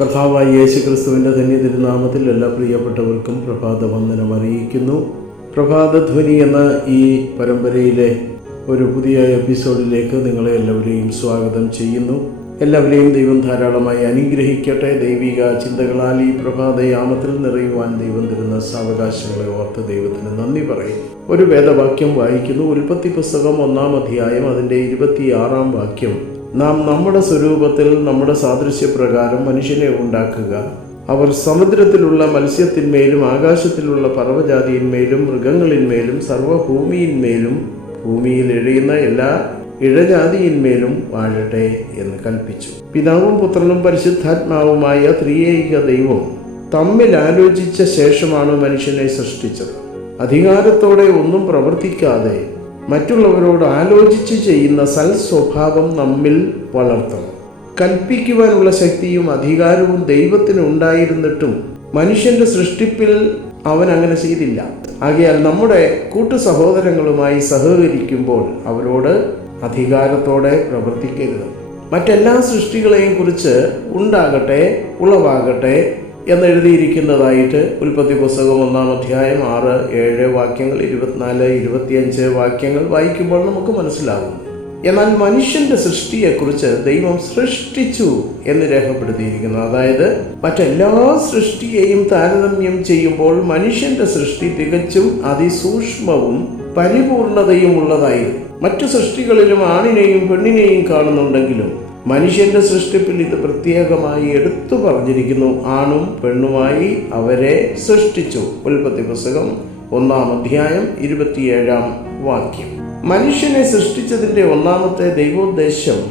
കർത്താവായ യേശു ക്രിസ്തുവിന്റെ ധന്യ തിരുനാമത്തിൽ എല്ലാ പ്രിയപ്പെട്ടവർക്കും പ്രഭാത വന്ദനം അറിയിക്കുന്നു. പ്രഭാതധ്വനി എന്ന ഈ പരമ്പരയിലെ ഒരു പുതിയ എപ്പിസോഡിലേക്ക് നിങ്ങളെ എല്ലാവരെയും സ്വാഗതം ചെയ്യുന്നു. എല്ലാവരെയും ദൈവം ധാരാളമായി അനുഗ്രഹിക്കട്ടെ. ദൈവിക ചിന്തകളാൽ ഈ പ്രഭാതയാമത്തിൽ നിറയുവാൻ ദൈവം തരുന്ന സാവകാശങ്ങളെ ഓർത്ത് ദൈവത്തിന് നന്ദി പറയും. ഒരു വേദവാക്യം വായിക്കുന്നു. ഉൽപ്പത്തി പുസ്തകം ഒന്നാം അധ്യായം അതിന്റെ ഇരുപത്തിയാറാം വാക്യം. നാം നമ്മുടെ സ്വരൂപത്തിൽ നമ്മുടെ സാദൃശ്യപ്രകാരം മനുഷ്യനെ ഉണ്ടാക്കുക. അവർ സമുദ്രത്തിലുള്ള മത്സ്യത്തിന്മേലും ആകാശത്തിലുള്ള പർവജാതിയിന്മേലും മൃഗങ്ങളിന്മേലും സർവഭൂമിയിന്മേലും ഭൂമിയിൽ എഴയുന്ന എല്ലാ ഇഴജാതിയിന്മേലും വാഴട്ടെ എന്ന് കൽപ്പിച്ചു. പിതാവും പുത്രനും പരിശുദ്ധാത്മാവുമായ ത്രിയേക ദൈവം തമ്മിൽ ആലോചിച്ച ശേഷമാണ് മനുഷ്യനെ സൃഷ്ടിച്ചത്. അധികാരത്തോടെ ഒന്നും പ്രവർത്തിക്കാതെ മറ്റുള്ളവരോട് ആലോചിച്ച് ചെയ്യുന്ന സൽ സ്വഭാവം നമ്മിൽ വളർത്തണം. കൽപ്പിക്കുവാനുള്ള ശക്തിയും അധികാരവും ദൈവത്തിന് ഉണ്ടായിരുന്നിട്ടും മനുഷ്യന്റെ സൃഷ്ടിപ്പിൽ അവൻ അങ്ങനെ ചെയ്തില്ല. ആകയാൽ നമ്മുടെ കൂട്ടു സഹോദരങ്ങളുമായി സഹകരിക്കുമ്പോൾ അവരോട് അധികാരത്തോടെ പ്രവർത്തിക്കരുത്. മറ്റെല്ലാ സൃഷ്ടികളെയും കുറിച്ച് ഉണ്ടാകട്ടെ ഉളവാകട്ടെ എന്നെഴുതിയിരിക്കുന്നതായിട്ട് ഉൽപ്പത്തി പുസ്തകം ഒന്നാം അധ്യായം ആറ് ഏഴ് വാക്യങ്ങൾ ഇരുപത്തിനാല് ഇരുപത്തിയഞ്ച് വാക്യങ്ങൾ വായിക്കുമ്പോൾ നമുക്ക് മനസ്സിലാകും എന്നാൽ മനുഷ്യന്റെ സൃഷ്ടിയെക്കുറിച്ച് ദൈവം സൃഷ്ടിച്ചു എന്ന് രേഖപ്പെടുത്തിയിരിക്കുന്നു. അതായത് മറ്റെല്ലാ സൃഷ്ടിയെയും താരതമ്യം ചെയ്യുമ്പോൾ മനുഷ്യന്റെ സൃഷ്ടി തികച്ചും അതിസൂക്ഷ്മവും പരിപൂർണതയും ഉള്ളതായിരുന്നു മറ്റു സൃഷ്ടികളിലും ആണിനെയും പെണ്ണിനെയും കാണുന്നുണ്ടെങ്കിലും മനുഷ്യന്റെ സൃഷ്ടിപ്പിൽ ഇത് പ്രത്യേകമായി എടുത്തു പറഞ്ഞിരിക്കുന്നു. ആണും പെണ്ണുമായി അവരെ സൃഷ്ടിച്ചു. ഉൽപ്പത്തി പുസ്തകം ഒന്നാം അധ്യായം ഇരുപത്തിയേഴാം വാക്യം. മനുഷ്യനെ സൃഷ്ടിച്ചതിന്റെ ഒന്നാമത്തെ ദൈവോദ്ദേശം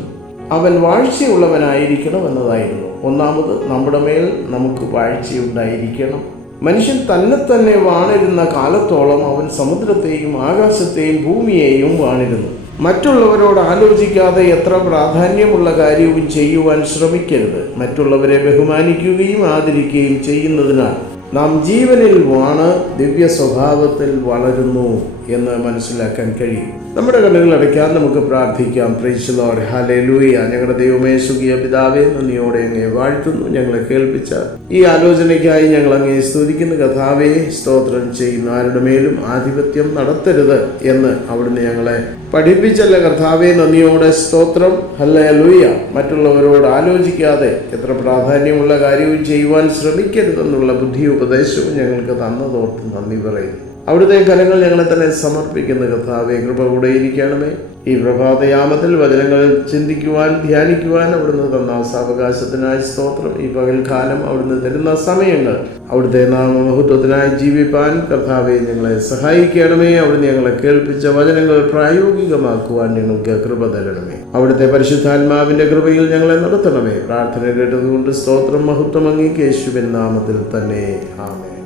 അവൻ വാഴ്ചയുള്ളവനായിരിക്കണം എന്നതായിരുന്നു ഒന്നാമത് നമ്മുടെ മേൽ നമുക്ക് വാഴ്ചയുണ്ടായിരിക്കണം. മനുഷ്യൻ തന്നെ തന്നെ വാണിരുന്ന കാലത്തോളം അവൻ സമുദ്രത്തെയും ആകാശത്തെയും ഭൂമിയെയും വാണിരുന്നു. മറ്റുള്ളവരോട് ആലോചിക്കാതെ എത്ര പ്രാധാന്യമുള്ള കാര്യവും ചെയ്യുവാൻ ശ്രമിക്കരുത്. മറ്റുള്ളവരെ ബഹുമാനിക്കുകയും ആദരിക്കുകയും ചെയ്യുന്നതിനാൽ നാം ജീവനിൽ വാണ് ദിവ്യ സ്വഭാവത്തിൽ വളരുന്നു എന്ന് മനസ്സിലാക്കാൻ കഴിയും. നമ്മുടെ കണ്ണുകൾ അടയ്ക്കാൻ നമുക്ക് പ്രാർത്ഥിക്കാം. പ്രേക്ഷലോട് ഹാലെ ലൂയ ഞങ്ങളുടെ ദൈവമേ സുഖിയ പിതാവേ നന്ദിയോടെ അങ്ങേ വാഴ്ത്തുന്നു. ഞങ്ങളെ കേൾപ്പിച്ച ഈ ആലോചനയ്ക്കായി ഞങ്ങൾ അങ്ങേ സ്തുതിക്കുന്ന. കഥാവേ സ്തോത്രം ചെയ്യുന്ന. ആരുടെ മേലും ആധിപത്യം നടത്തരുത് എന്ന് അവിടുന്ന് ഞങ്ങളെ പഠിപ്പിച്ചല്ല. കർത്താവെ നന്ദിയോടെ സ്തോത്രം. ഹല്ലേ ലൂയ മറ്റുള്ളവരോട് ആലോചിക്കാതെ എത്ര പ്രാധാന്യമുള്ള കാര്യവും ചെയ്യുവാൻ ശ്രമിക്കരുതെന്നുള്ള ബുദ്ധി ഉപദേശവും ഞങ്ങൾക്ക് തന്നതോർത്ത് നന്ദി പറയുന്നു. അവിടുത്തെ കലങ്ങൾ ഞങ്ങളെ തന്നെ സമർപ്പിക്കുന്ന കർത്താവെ കൃപ കൂടെ ഇരിക്കണമേ. ഈ പ്രഭാതയാമത്തിൽ വചനങ്ങൾ ചിന്തിക്കുവാൻ ധ്യാനിക്കുവാൻ അവിടുന്ന് തന്ന സാവകാശത്തിനായി സ്തോത്രം. ഈ പകൽക്കാലം അവിടുന്ന് തരുന്ന സമയങ്ങൾ അവിടുത്തെ നാമമഹത്വത്തിനായി ജീവിപ്പാൻ കർത്താവെ ഞങ്ങളെ സഹായിക്കണമേ. അവിടുന്ന് ഞങ്ങളെ കേൾപ്പിച്ച വചനങ്ങൾ പ്രായോഗികമാക്കുവാൻ ഞങ്ങൾക്ക് കൃപ തരണമേ. അവിടുത്തെ പരിശുദ്ധാത്മാവിന്റെ കൃപയിൽ ഞങ്ങളെ നടത്തണമേ. പ്രാർത്ഥന കേട്ടതുകൊണ്ട് സ്തോത്രം മഹത്വം അങ്ങേക്ക് യേശുവിൻ നാമത്തിൽ തന്നെ. ആമേ